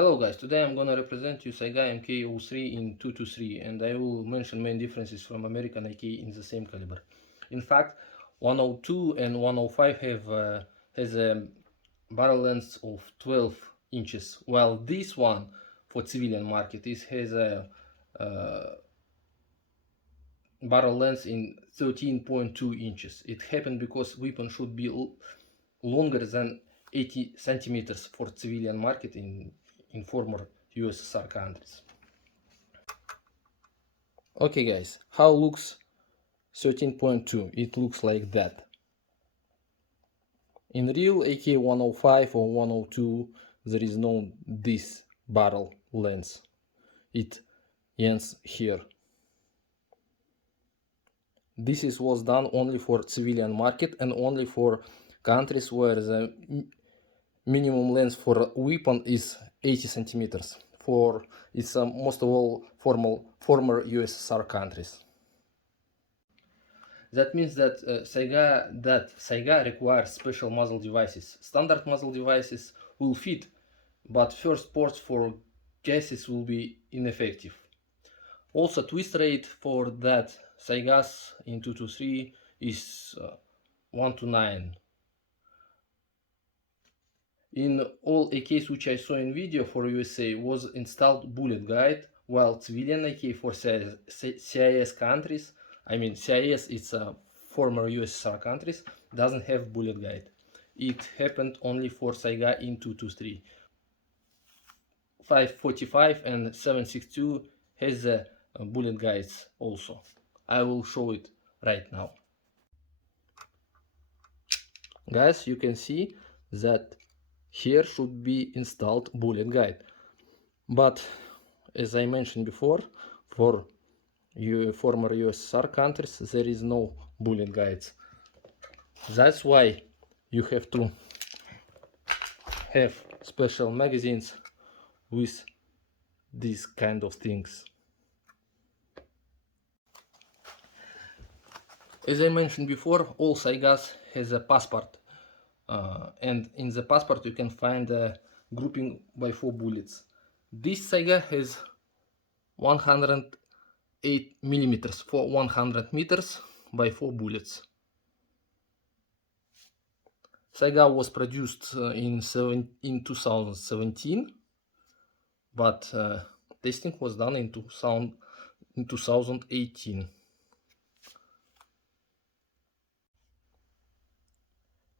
Hello guys, today I'm gonna represent you Saiga MK03 in 223 and I will mention main differences from American AK in the same caliber. In fact, 102 and 105 has a barrel length of 12 inches, while this one for civilian market has a barrel length in 13.2 inches. It happened because weapon should be longer than 80 centimeters for civilian market in former USSR countries. Okay guys, how looks 13.2? It looks like that. In real AK-105 or 102 there is no this barrel length. It ends here. This was done only for civilian market and only for countries where the minimum length for weapon is 80 centimeters. For it's most of all former USSR countries. That means that Saiga requires special muzzle devices. Standard muzzle devices will fit, but first ports for gases will be ineffective. Also, twist rate for that Saigas in 223 is 1:9. In all AKs which I saw in video for USA was installed bullet guide, while civilian AK for CIS countries, I mean CIS it's former USSR countries, doesn't have bullet guide. It happened only for Saiga in 223. 545 and 762 has bullet guides also. I will show it right now. Guys, you can see that here should be installed bullet guide, but as I mentioned before, for former USSR countries there is no bullet guides. That's why you have to have special magazines with these kind of things. As I mentioned before, all Saigas has a passport, and in the passport you can find a grouping by 4 bullets. This Saiga has 108 millimeters for 100 meters by 4 bullets. Saiga was produced in 2017, but testing was done in 2018.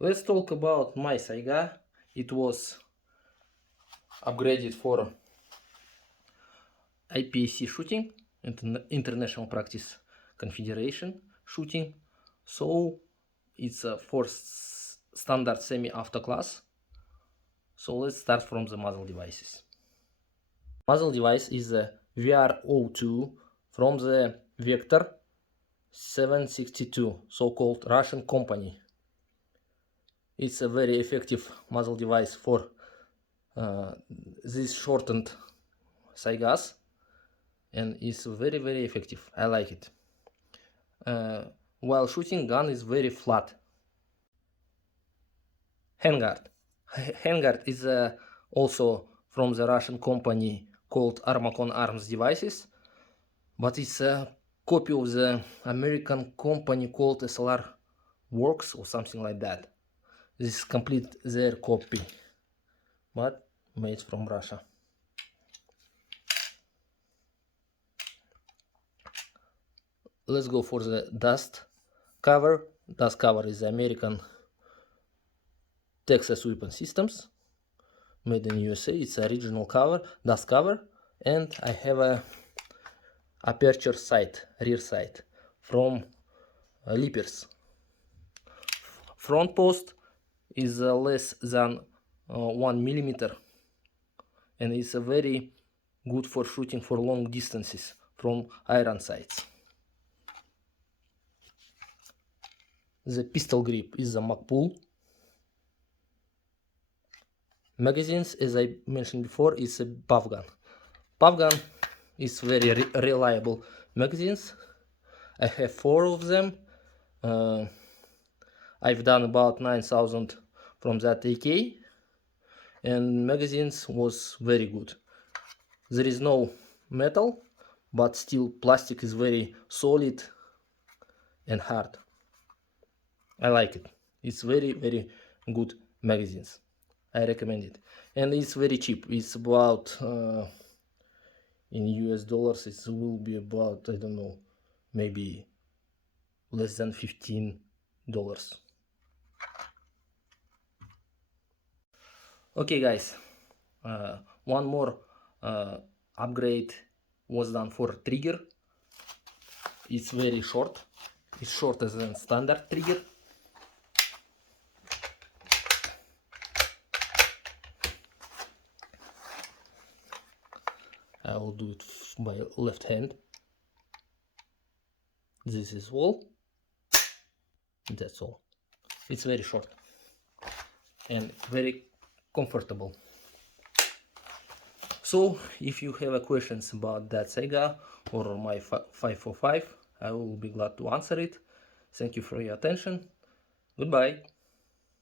Let's talk about my Saiga. It was upgraded for IPSC shooting, International Practice Confederation shooting, so it's for standard semi-auto class. So let's start from the muzzle devices. Muzzle device is a VR02 from the Vector 762, so-called Russian company. It's a very effective muzzle device for this shortened Saigas, and it's very effective. I like it. While shooting, gun is very flat. Handguard. Handguard is also from the Russian company called Armacon Arms Devices, but it's a copy of the American company called SLR Works or something like that. This is complete their copy, but made from Russia. Let's go for the dust cover. Dust cover is the American Texas Weapon Systems, made in USA. It's original cover, dust cover, and I have a aperture sight, rear sight from Lippers. Front post is less than 1 millimeter, and it's very good for shooting for long distances from iron sights. The pistol grip is a Magpul. Magazines, as I mentioned before, is a puff gun. Puff gun is very reliable magazines. I have 4 of them. I've done about 9,000 from that AK, and magazines was very good. There is no metal, but still plastic is very solid and hard. I like it. It's very good magazines. I recommend it, and it's very cheap. It's about in US dollars it will be about, I don't know, maybe less than $15. Okay guys, one more upgrade was done for trigger. It's very short. It's shorter than standard trigger. I will do it by left hand. This is all. That's all. It's very short and very comfortable. So if you have questions about that Saiga or my 545, I will be glad to answer it. Thank you for your attention. Goodbye.